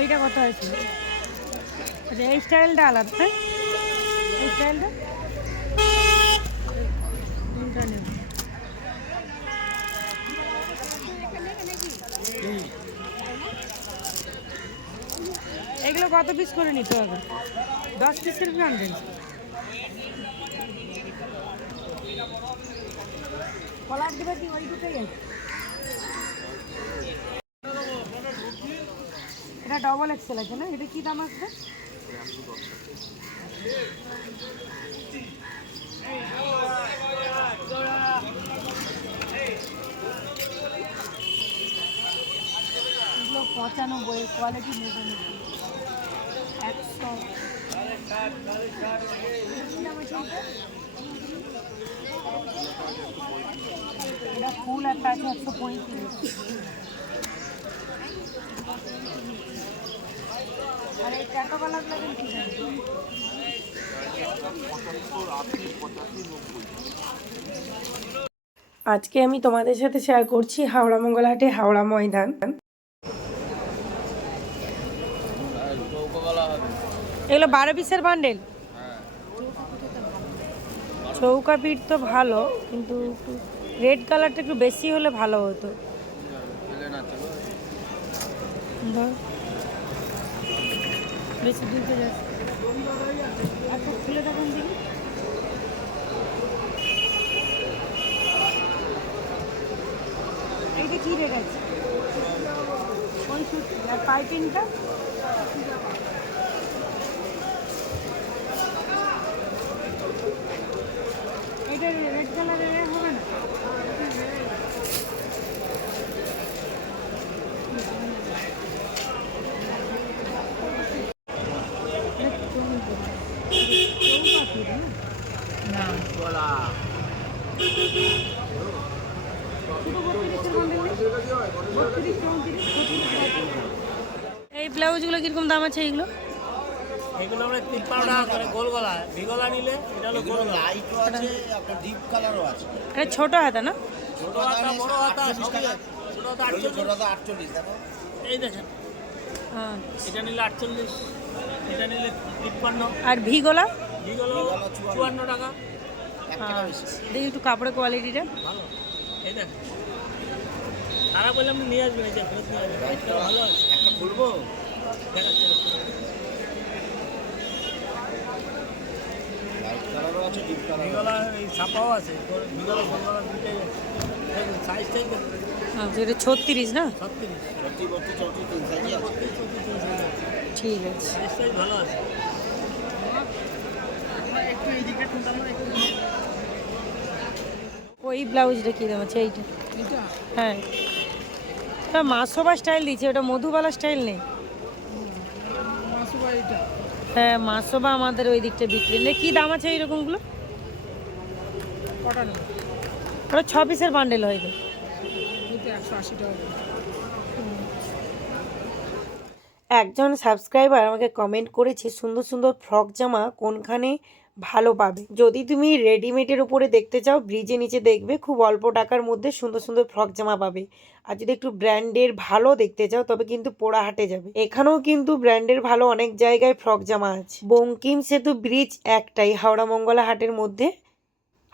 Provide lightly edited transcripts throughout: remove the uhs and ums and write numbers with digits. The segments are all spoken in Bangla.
এইটা কত আছে? আচ্ছা এই স্টাইলটা আলাদা, হ্যাঁ এই স্টাইলটা কোনটা নেব? এগুলো কত পিস করে নিতে হবে? 10 পিসের বান্ডেল। কলার দেবে কি ওই দুটোই আছে? এটা ডবল এক্সেল আছে না? এটা কি দাম আসবে? এগুলো 95 কোয়ালিটি নেবেন 100। এটা ফুল একটা আছে 135। আর এই ট্যাটোওয়ালা লাগেন কি দাম? আজকে আমি তোমাদের সাথে শেয়ার করছি হাওড়া মঙ্গলহাটে হাওড়া ময়দান। এগুলো 12 পিসের বান্ডেল। চৌকা পিঠ তো ভালো, কিন্তু একটু রেড কালারটা একটু বেশি হলে ভালো হতো। বেশি দুটো যাচ্ছে। আচ্ছা খুলে দেখুন দেখি। এইটা কি রেট আছে? 65। আর পাইপিংটা এটা রেড কালারের হবে না? এই ব্লাউজগুলো কিরকম দাম আছে? এইগুলো এগুলো আমরা 53 টাকা করে গোল গলা, ভি গলা নিলে এটা হলো গোল লাইটও আছে, আপনার ডিপ কালারও আছে। এটা ছোট হাতা না? ছোট হাতা বড় হাতা সবই আছে। ছোট হাতা 48 দেখো। এই দেখেন। হ্যাঁ এটা নিলে 48, এটা নিলে 53। আর ভি গলা? ভি গলা 54 টাকা। দেখি একটু কাপড়ের কোয়ালিটিটা ভালো। এই দেখেন। খারাপ বলে আপনি নিয়ে আসবেন, এই যে ফেরত নিয়ে আসবেন। লাইটটা ভালো আছে। একটা খুলবো? দেখাচ্ছি। লাইট কালারও আছে, ডিপ কালার। ভি গলা এই ছাপাও আছে। ভি গলা গোল গলা দুটোই আছে। দেখুন সাইজটাই দেখুন। হ্যাঁ এটা 36 না? 36, 32, 34 তিন সাইজই আছে। ঠিক আছে। সাইজটাই ভালো আছে। একটু এইদিকে খুলতাম না একটু। ওই ব্লাউজটা কী দাম আছে? এইটা হ্যাঁ, ওটা মাসোবা স্টাইল দিচ্ছে, ওটা মধুবালা স্টাইল নেই। হ্যাঁ মাসোবা আমাদের ওই দিকটা বিক্রি নেই। কী দাম আছে এইরকমগুলো? ওটা 6 পিসের বান্ডেল হয়তো। 180 টাকা। একজন সাবস্ক্রাইবার আমাকে কমেন্ট করেছে সুন্দর সুন্দর ফ্রক জামা কোনখানে ভালো পাবে। যদি তুমি রেডিমেডের উপরে দেখতে চাও ব্রিজে নিচে দেখবে খুব অল্প টাকার মধ্যে সুন্দর সুন্দর ফ্রক জামা পাবে। আর যদি একটু ব্র্যান্ডের ভালো দেখতে চাও তবে কিন্তু পোড়াহাটে যাবে। এখানেও কিন্তু ব্র্যান্ডের ভালো অনেক জায়গায় ফ্রক জামা আছে। বঙ্কিম সেতু ব্রিজ একটাই হাওড়া মঙ্গলা হাটের মধ্যে।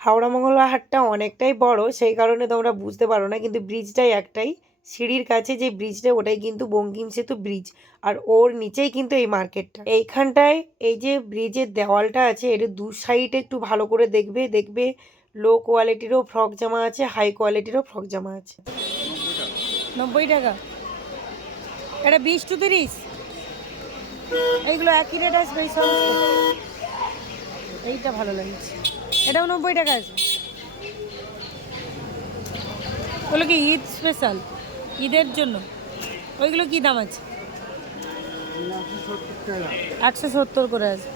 হাওড়া মঙ্গলা হাটটা অনেকটাই বড়, সেই কারণে তোমরা বুঝতে পারো না, কিন্তু ব্রিজটাই একটাই। সিঁড়ির কাছে যে ব্রিজটা ওটাই কিন্তু বঙ্কিম সেতু ব্রিজ, আর ওর নিচেই কিন্তু এই মার্কেটটা। এইখানটায় এই যে ব্রিজের দেওয়ালটা আছে এর দু সাইডে একটু ভালো করে দেখবে, দেখবে লো কোয়ালিটিরও ফ্রক জামা আছে, হাই কোয়ালিটিরও ফ্রক জামা আছে। 90 টাকা। এটা 20 to 30। এইগুলো একই রেট আসবে এই সব। এইটা ভালো লাগছে, এটাও 90 টাকা আছে। ওগুলো কি ঈদ স্পেশাল, ঈদের জন্য? ওইগুলো কি দাম আছে? 170 করে আছে।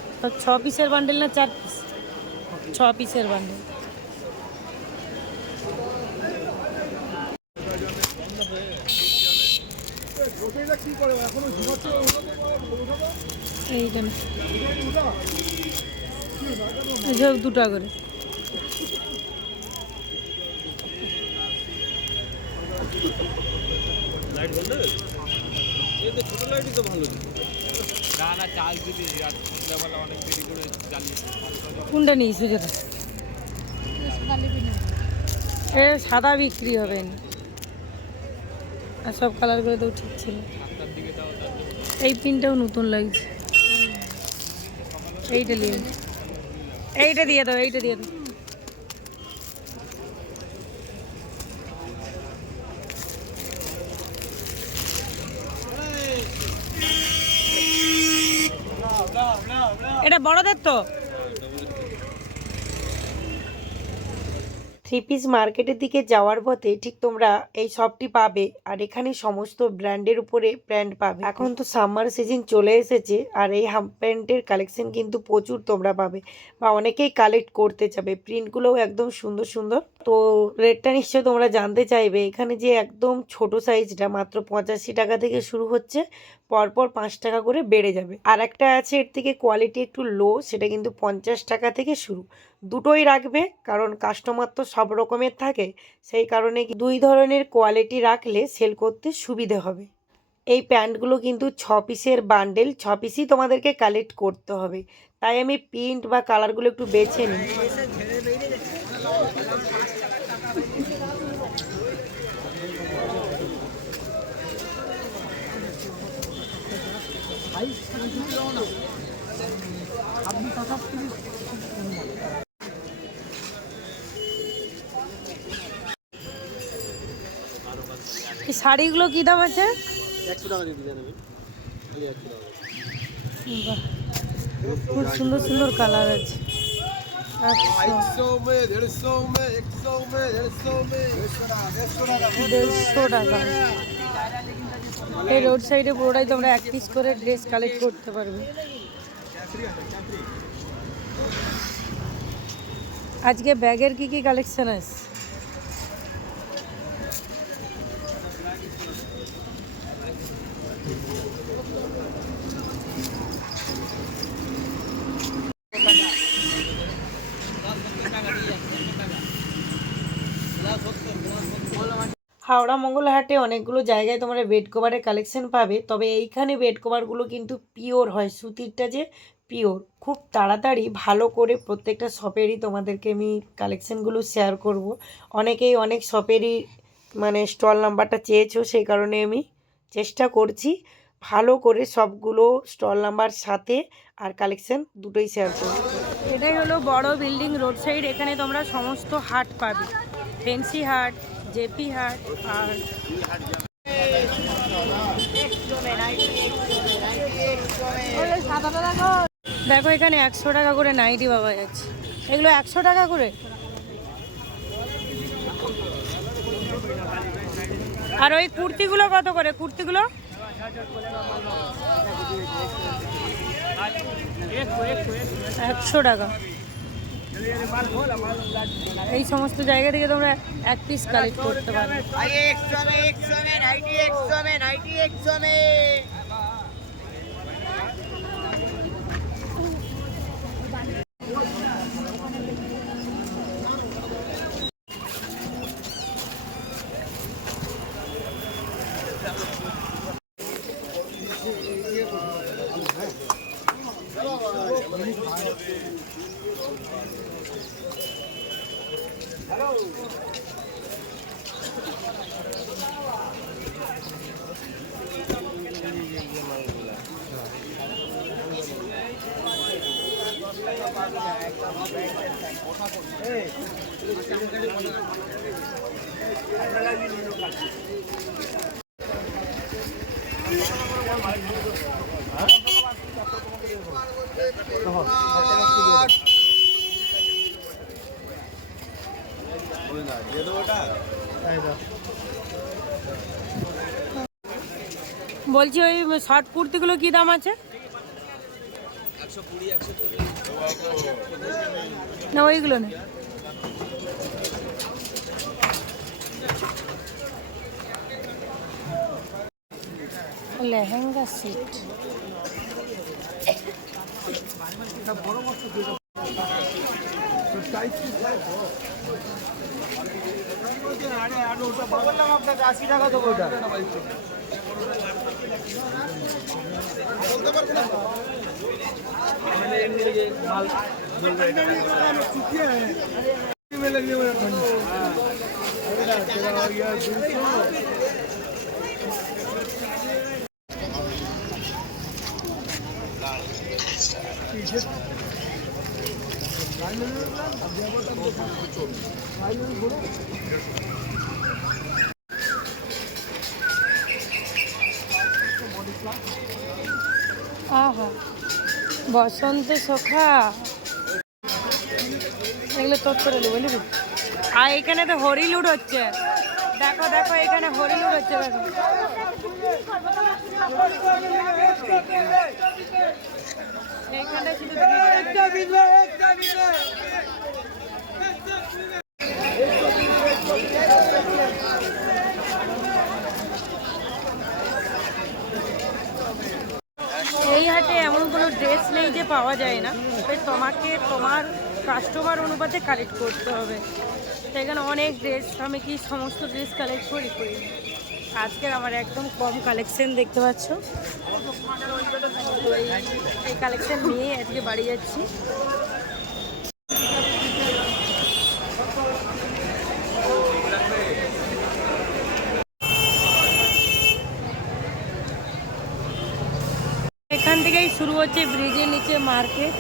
6 পিসের বান্ডেল না 4 পিস? 6 পিসের বান্ডেল। এইটা এসব 2 টাকা করে। লাইট বন্ধ। ছোট লাইটই তো ভালো। না না চার্জ দিবি আর সন্ধ্যাবেলা অনেক দেরি করে জ্বালিয়েছি। কোনটা নিয়েছো যেটা? এ সাদা বিক্রি হবে না, আর সব কালারগুলো তো ঠিক ছিল। এই পিনটাও নতুন লাগছে, এইটা নিয়ে, এইটা দিয়ে দাও, এইটা দিয়ে দাও। এটা বড়দের তো। থ্রি পিস মার্কেটের দিকে যাওয়ার পথে ঠিক তোমরা এই শপটি পাবে, আর এখানে সমস্ত ব্র্যান্ডের উপরে ব্র্যান্ড পাবে। এখন তো সামার সিজন চলে এসেছে, আর এই হাফ প্যান্টের কালেকশন কিন্তু প্রচুর তোমরা পাবে, বা অনেকেই কালেক্ট করতে যাবে। প্রিন্টগুলোও একদম সুন্দর সুন্দর। তো রেটটা নিশ্চয়ই তোমরা জানতে চাইবে। এখানে যে একদম ছোট সাইজটা মাত্র 85 টাকা থেকে শুরু হচ্ছে, পরপর 5 টাকা করে বেড়ে যাবে। আর একটা আছে এর থেকে কোয়ালিটি একটু লো, সেটা কিন্তু 50 টাকা থেকে শুরু। দুটোই রাখবে, কারণ কাস্টমার তো সব রকমের থাকে, সেই কারণে দুই ধরনের কোয়ালিটি রাখলে সেল করতে সুবিধে হবে। এই প্যান্টগুলো কিন্তু 6 পিসের বান্ডেল, 6 পিসই তোমাদেরকে কালেক্ট করতে হবে, তাই আমি প্রিন্ট বা কালারগুলো একটু বেছে নিই। এই শাড়িগুলো কি দাম আছে? 100 টাকা দিয়ে দিলেন আমি, খালি 100 টাকা। বাহ, খুব সুন্দর সুন্দর কালার আছে। 100 में 150 में 100 में 150 में 150 টাকা। এই রোড সাইডে পুরোটাই তোমরা এক পিস করে ড্রেস কালেক্ট করতে পারবে। আজকে ব্যাগের কি কি কালেকশন আছে? হাওড়া মঙ্গলহাটে অনেকগুলো জায়গায় তোমরা বেড কভারের কালেকশন পাবে, তবে এইখানে বেড কভারগুলো কিন্তু পিওর হয়, সুতিরটা যে পিওর। খুব তাড়াতাড়ি ভালো করে প্রত্যেকটা শপেরই তোমাদেরকে আমি কালেকশনগুলো শেয়ার করব। অনেকেই অনেক শপেরই মানে স্টল নাম্বারটা চেয়েছো, সেই কারণে আমি চেষ্টা করছি ভালো করে সবগুলো স্টল নাম্বার সাথে আর কালেকশন দুটোই শেয়ার করব। এটাই হলো বড় বিল্ডিং রোড সাইড, এখানে তোমরা সমস্ত হাট পাবে, ফেন্সি হাট, জেপি হাট, আর দেখো এখানে 100 টাকা করে নাইটি পাওয়া যাচ্ছে। এগুলো 100 টাকা করে। আর ওই কুর্তিগুলো কত করে? কুর্তিগুলো 100 টাকা। এই সমস্ত জায়গা থেকে তোমরা এক পিস কালেক্ট করতে পারবে। বলছি ওই শর্ট কুর্তিগুলো কি দাম আছে? 120 না ওইগুলো না, লেহেঙ্গা সেট। আপনাকে 80 টাকা দেবো। আহা বসন্ত সখা এগুলো তোর করে নেবো বুঝলি। আর এখানে তো হরিলুড হচ্ছে, দেখো দেখো এখানে হরিলুড হচ্ছে দেখো। এইখানে শুধু এই হাটে এমন কোনো ড্রেস নেই যে পাওয়া যায় না, তবে তোমাকে তোমার কাস্টমার অনুপাতে কালেক্ট করতে হবে। তো এখানে অনেক ড্রেস, আমি কি সমস্ত ড্রেস কালেক্ট করি। আজকের আমার একদম কম কালেকশন দেখতে পাচ্ছ, তো এই কালেকশন নিয়ে আজকে বাড়ি যাচ্ছি। এখান থেকেই শুরু হচ্ছে ব্রিজের নিচে মার্কেট।